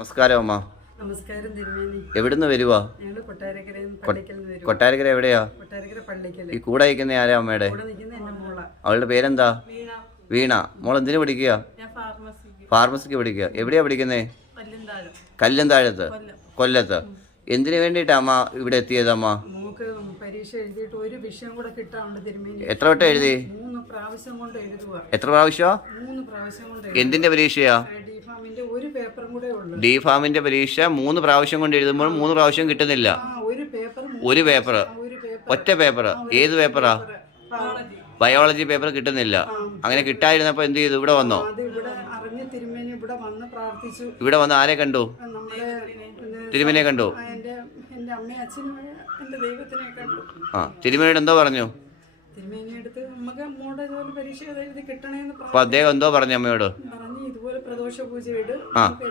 നമസ്കാരം അമ്മ. നമസ്കാരം തിരുമേനി. എവിടുന്ന് വരുവാ? ഞങ്ങള് കൊട്ടാരക്കര. കൊട്ടാരക്കര എവിടെയാ? കൊട്ടാരക്കര പള്ളിക്കല്. ഈ കൂടെ ഇരിക്കുന്ന ആരാ അമ്മയുടെ? കൂടെ നിൽക്കുന്ന എന്റെ മോള. അവളുടെ പേരെന്താ? വീണ. മോൾ എന്തിനു പഠിക്കുക? ഞാൻ ഫാർമസിക്ക് പഠിക്കുക. എവിടെയാ പഠിക്കുന്നേ? കല്ലന്താഴത്ത്, കൊല്ലത്ത്. എന്തിനു വേണ്ടിയിട്ടാ അമ്മ ഇവിടെ എത്തിയത്? അമ്മ മോക്ക് പരീക്ഷ എഴുതിയിട്ട് ഒരു വിഷയം കൂടെ കിട്ടാറുണ്ട് തിരുമേനി. എത്ര വട്ടം എഴുതി? 3 പ്രാവശ്യം കൊണ്ട് എഴുതുക. എത്ര പ്രാവശ്യം? 3 പ്രാവശ്യം കൊണ്ട്. എന്തിന്റെ പരീക്ഷയാ? ഡിഫാമിന്റെ ഒരു പേപ്പറും കൂടെ ഉള്ളു. ഡിഫാമിന്റെ പരീക്ഷ 3 പ്രാവശ്യം കൊണ്ട് എഴുതുമ്പോൾ 3 പ്രാവശ്യം കിട്ടുന്നില്ല. ഒരു പേപ്പർ, ഒറ്റ പേപ്പർ. ഏത് പേപ്പറാ? ബയോളജി പേപ്പർ കിട്ടുന്നില്ല. അങ്ങനെ കിട്ടായിരുന്നപ്പോ എന്ത് ചെയ്തു? ഇവിടെ വന്നോ? ഇവിടെ വന്ന് ആരെ കണ്ടു? തിരുമേനിയെ കണ്ടു. ആ, തിരുമേനിയോട് എന്തോ പറഞ്ഞു? അപ്പൊ അദ്ദേഹം എന്തോ പറഞ്ഞു അമ്മയോട്? ഇതുപോലെ പ്രദോഷ പൂജയുടെ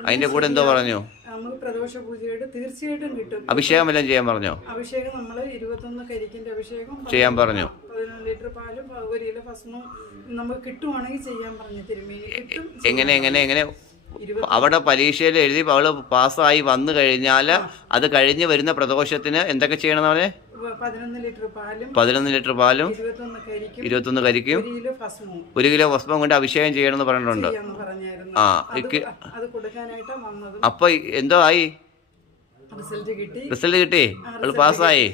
അതിന്റെ കൂടെ എന്തോ പറഞ്ഞു? നമുക്ക് പ്രദോഷ പൂജയുടെ തീർച്ചയായിട്ടും കിട്ടും. അഭിഷേകം എല്ലാം ചെയ്യാൻ പറഞ്ഞോ? അഭിഷേകം നമ്മള് 21 കരിക്കിന്റെ അഭിഷേകം ചെയ്യാൻ പറഞ്ഞു. 11 ലിറ്റർ പാലും 1 കിലോ ഭസ്മവും നമുക്ക് കിട്ടുവാണെങ്കിൽ ചെയ്യാൻ പറഞ്ഞു തിരുമേനി. എങ്ങനെ അവിടെ പരീക്ഷയിൽ എഴുതി അവള് പാസ്സായി വന്നു കഴിഞ്ഞാൽ അത് കഴിഞ്ഞ് വരുന്ന പ്രദോഷത്തിന് എന്തൊക്കെ ചെയ്യണമെന്ന് പറഞ്ഞേ? 11 ലിറ്റർ പാലും 21 കരിക്കും 1 കിലോ ഭസ്മം കൊണ്ട് അഭിഷേകം ചെയ്യണമെന്ന് പറഞ്ഞിട്ടുണ്ട്. ആ, അപ്പൊ എന്തോ ആയി? റിസൾട്ട് കിട്ടി, അവള് പാസ്സായി.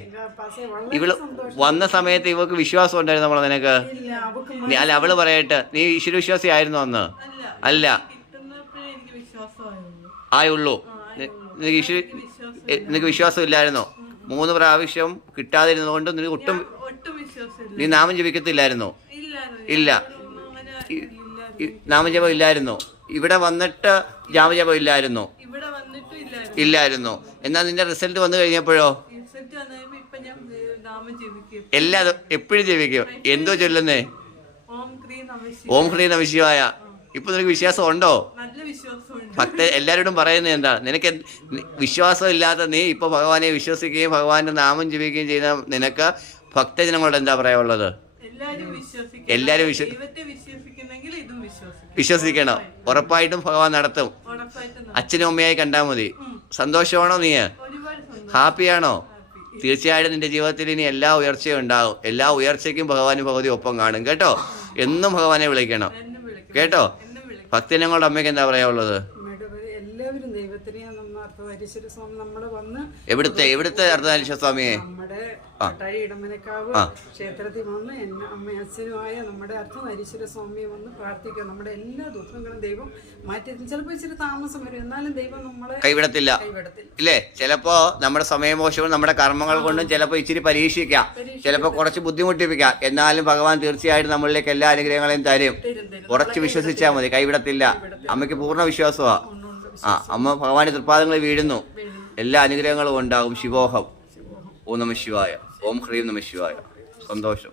ഇവള് വന്ന സമയത്ത് ഇവക്ക് വിശ്വാസം ഉണ്ടായിരുന്നു നമ്മളെ? നിനക്ക് അല്ല, അവള് പറയട്ടെ, നീ ഈശ്വര വിശ്വാസി ആയിരുന്നു അന്ന്? അല്ല, ആയുള്ളൂ. നിനക്ക് വിശ്വാസം ഇല്ലായിരുന്നോ? 3 പ്രാവശ്യം കിട്ടാതിരുന്നതുകൊണ്ട് നിനക്ക് ഒട്ടും നീ നാമം ജപിക്കത്തില്ലായിരുന്നോ? ഇല്ല, നാമജപം ഇല്ലായിരുന്നോ? ഇവിടെ വന്നിട്ട് നാമജപം ഇല്ലായിരുന്നോ? ഇല്ലായിരുന്നോ? എന്നാൽ നിന്റെ റിസൾട്ട് വന്നു കഴിഞ്ഞപ്പോഴോ? എല്ലാതും എപ്പോഴും ജപിക്കും. എന്തോ ചൊല്ലുന്നേ? ഓം ഹ്രീ നമഃ ശിവായ. ഇപ്പൊ നിനക്ക് വിശ്വാസം ഉണ്ടോ? എല്ലാവരോടും പറയുന്നത് എന്താ? നിനക്ക് വിശ്വാസം ഇല്ലാത്ത നീ ഇപ്പൊ ഭഗവാനെ വിശ്വസിക്കുകയും ഭഗവാന്റെ നാമം ജപിക്കുകയും ചെയ്യുന്ന നിനക്ക് ഭക്തജനങ്ങളോട് എന്താ പറയാനുള്ളത്? എല്ലാരും വിശ്വസിക്കണം. ഉറപ്പായിട്ടും ഭഗവാൻ നടത്തും. അച്ഛനും അമ്മയായി കണ്ടാൽ മതി. സന്തോഷമാണോ? നീ ഹാപ്പിയാണോ? തീർച്ചയായിട്ടും നിന്റെ ജീവിതത്തിൽ ഇനി എല്ലാ ഉയർച്ചയും ഉണ്ടാകും. എല്ലാ ഉയർച്ചയ്ക്കും ഭഗവാനും ഭഗവതി ഒപ്പം കാണും. കേട്ടോ? എന്നും ഭഗവാനെ വിളിക്കണം. കേട്ടോ? ഭക്തജനങ്ങളുടെ അമ്മയ്ക്ക് എന്താ പറയാനുള്ളത്? എല്ലാവരും ദൈവത്തിനെ എവിടുത്തെ അർദ്ധനാരീശ്വര സ്വാമിയെ? ഇടമനക്കാവ് ക്ഷേത്രത്തിൽ വന്ന് എന്നെ അമ്മ അച്ഛനുമായ നമ്മുടെ അർദ്ധനാരീശ്വര സ്വാമിയെ വന്ന് പ്രാർത്ഥിക്കുക. നമ്മുടെ എല്ലാ ദുഃഖങ്ങളും ദൈവം മാറ്റി. ചിലപ്പോൾ ഇച്ചിരി താമസം വരും, എന്നാലും ദൈവം നമ്മളെ കൈവിടത്തില്ല. ഇല്ലേ? ചിലപ്പോ നമ്മുടെ സമയമോശവും നമ്മുടെ കർമ്മങ്ങൾ കൊണ്ടും ചിലപ്പോൾ ഇച്ചിരി പരീക്ഷിക്കാം, ചിലപ്പോൾ കുറച്ച് ബുദ്ധിമുട്ടിപ്പിക്കാം. എന്നാലും ഭഗവാൻ തീർച്ചയായിട്ടും നമ്മളിലേക്ക് എല്ലാ അനുഗ്രഹങ്ങളെയും തരും. ഉറച്ചു വിശ്വസിച്ചാൽ മതി, കൈവിടത്തില്ല. അമ്മയ്ക്ക് പൂർണ്ണ വിശ്വാസമാ. അമ്മ ഭഗവാന്റെ തൃപ്പാദങ്ങളിൽ വീഴുന്നു. എല്ലാ അനുഗ്രഹങ്ങളും ഉണ്ടാകും. ശിവോഹം. ഓം നമഃ ശിവായ. ഓം ഹ്രീം നമഃ ശിവായ. സന്തോഷം.